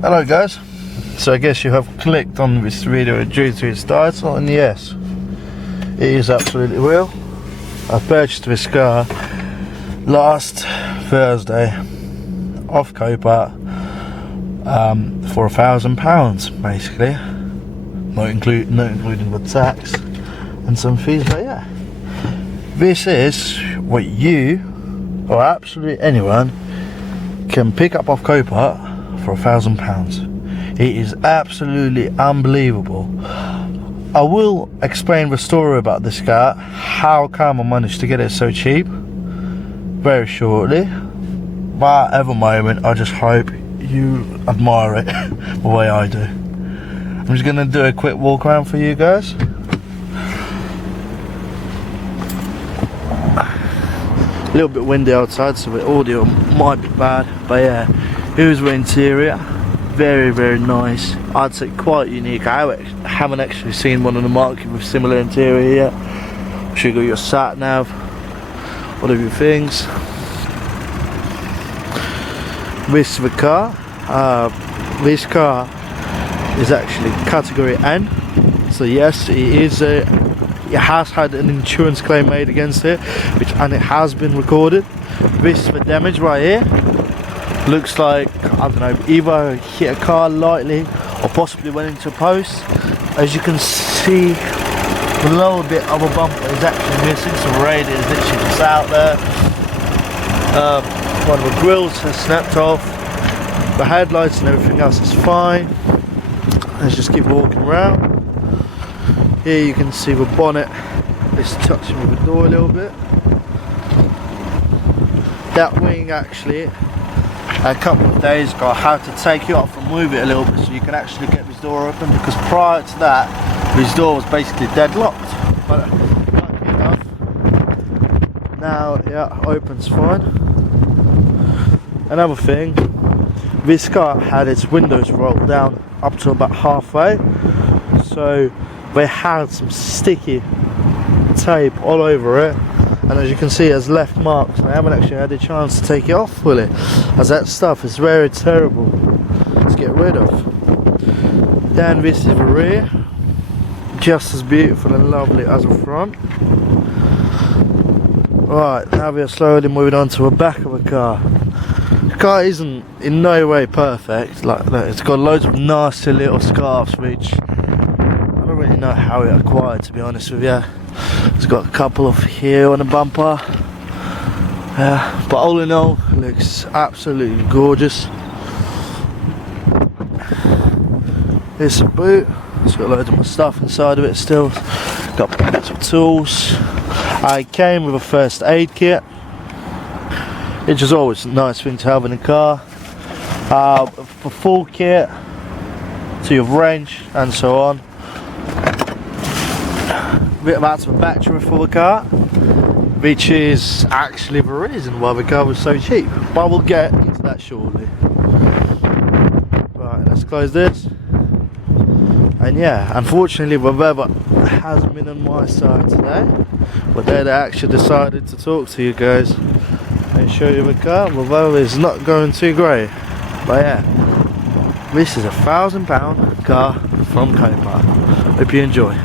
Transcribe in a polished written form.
Hello guys, so I guess you have clicked on this video due to its title, and yes, it is absolutely real. I purchased this car last Thursday off Copart for £1,000 basically, not including the tax and some fees, but yeah, this is what you or absolutely anyone can pick up off Copart for £1,000. It is absolutely unbelievable. I will explain the story about this car, how come I managed to get it so cheap, very shortly. But at the moment, I just hope you admire it the way I do. I'm just gonna do a quick walk around for you guys. A little bit windy outside, so the audio might be bad, but yeah, here's the interior. Very nice. I'd say quite unique. I haven't actually seen one on the market with similar interior yet. Should go your sat nav, all of your things. This is the car. This car is actually category N, so yes, it has had an insurance claim made against it, and it has been recorded. This is the damage right here. Looks like, I don't know, either hit a car lightly or possibly went into a post. As you can see, the lower bit of a bumper is actually missing, so the radiator is literally just out there. One of the grills has snapped off. The headlights and everything else is fine. Let's just keep walking around. Here you can see the bonnet is touching with the door a little bit. That wing actually, a couple of days ago, I had to take it off and move it a little bit so you can actually get this door open, because prior to that this door was basically deadlocked. But lucky enough, now yeah, opens fine. Another thing, this car had its windows rolled down up to about halfway, so they had some sticky tape all over it, and as you can see, it has left marks. I haven't actually had a chance to take it off fully, as that stuff is very terrible to get rid of. Then this is the rear, just as beautiful and lovely as the front. Right, now we are slowly moving on to the back of the car. The car isn't in no way perfect, like it's got loads of nasty little scarves which I don't really know how it acquired, to be honest with you. It's got a couple of here on the bumper, but all in all, it looks absolutely gorgeous. Here's the boot. It's got loads of my stuff inside of it still. Got bits of tools. I came with a first aid kit, which is always a nice thing to have in a car. For full kit, so you have range and so on. Bit about the battery for the car, which is actually the reason why the car was so cheap, but we'll get into that shortly. Right, let's close this. And yeah, unfortunately the weather hasn't been on my side today, but then I actually decided to talk to you guys and show you the car. The weather is not going too great, but yeah, this is a £1,000 car from Copart. Hope you enjoy.